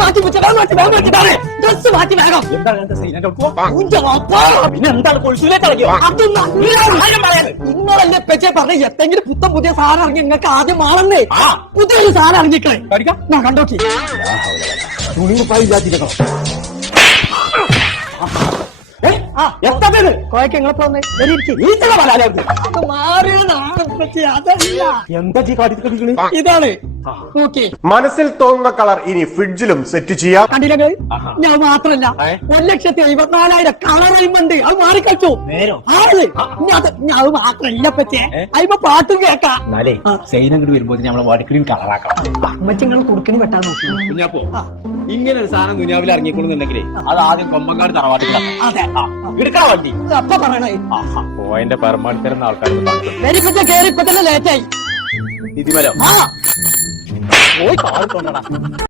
മാറ്റി ഡ്രസ് മാറ്റി വേണം. പിന്നെ എന്താണ് കൊഴിച്ചിലേക്ക് ഇറങ്ങിയോ? നിങ്ങളല്ലേ പെച്ചെ പറഞ്ഞ എത്തെങ്കിലും പുത്തം പുതിയ സാധനം ഇറങ്ങി നിങ്ങൾക്ക് ആദ്യം മാറന്നേ. പുതിയൊരു സാധനം ഇറങ്ങിക്കളെ ഞാൻ കണ്ടോക്കി തുണിപ്പായില്ലാത്തിരിക്കണം. ഇതാണ് മനസ്സിൽ തോന്നുന്ന കളർ ഇനി ഫ്രിഡ്ജിലും സെറ്റ് ചെയ്യാം. കണ്ടില്ലേ? ഞാൻ മാത്രല്ല 1,54,000 കളർ അയിമുണ്ട്. അത് മാറിക്കളിച്ചു. അത് മാത്രല്ല പറ്റേ അയിമ പാട്ടും കേക്കാം. സൈനങ്ങോട്ട് വരുമ്പോ നമ്മളെ വടക്കിനും കളറാക്കണം. അമ്മച്ചിങ്ങൾ കുടുക്കിന് വെട്ടാൻ നോക്കി. കുഞ്ഞാപ്പോ ഇങ്ങനെ ഒരു സാധനം കുഞ്ഞാവിൽ ഇറങ്ങിക്കൊള്ളുന്നുണ്ടെങ്കിലേ അത് ആദ്യം കൊമ്പങ്കാട് തറവാട്ടില്ല. അതെ എടുക്കണ വണ്ടി അപ്പ പറയണേ. പോയിന്റെ പരമാവധി തരുന്ന ആൾക്കാർ കേറിപ്പോ തന്നെ ലേറ്റായി. ഇതിമലോ പോയി കാൾ കൊണ്ടടാ.